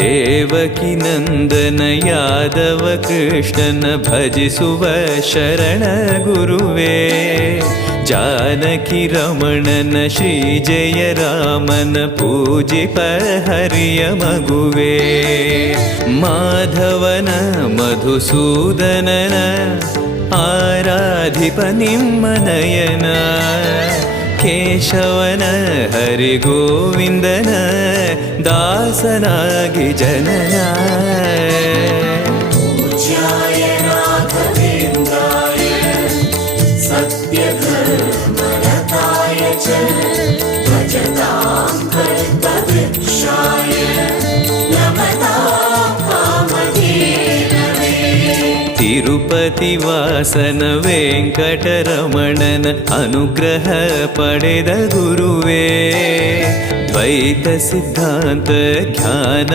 ದೇವಕಿ ನಂದನ ಯಾದವ ಕೃಷ್ಣನ ಭಜಿಸುವ ಶರಣ ಗುರುವೇ. ಜಾನಕಿ ರಮಣನ ಶ್ರೀ ಜಯ ರಾಮನ ಪೂಜಿಪ ಹರಿಯ ಮಗುವೇ. ಮಾಧವನ ಮಧುಸೂದನನ ಆರಾಧಿಪ ನಿಮ್ಮ ನಯನ. ಕೇಶವನ ಹರಿಗೋವಿಂದನ ದಾಸನಾಗಿ ಜನನ. पूज्याय राघवेन्द्राय सत्यधर्मरताय च भजतां कल्पवृक्षाय नमतां कामधेनवे. ತಿರುಪತಿ ವಾಸನ ವೆಂಕಟರಮಣನ ಅನುಗ್ರಹ ಪಡೆದ ಗುರುವೇ. ದ್ವೈತ ಸಿದ್ಧಾಂತ ಜ್ಞಾನ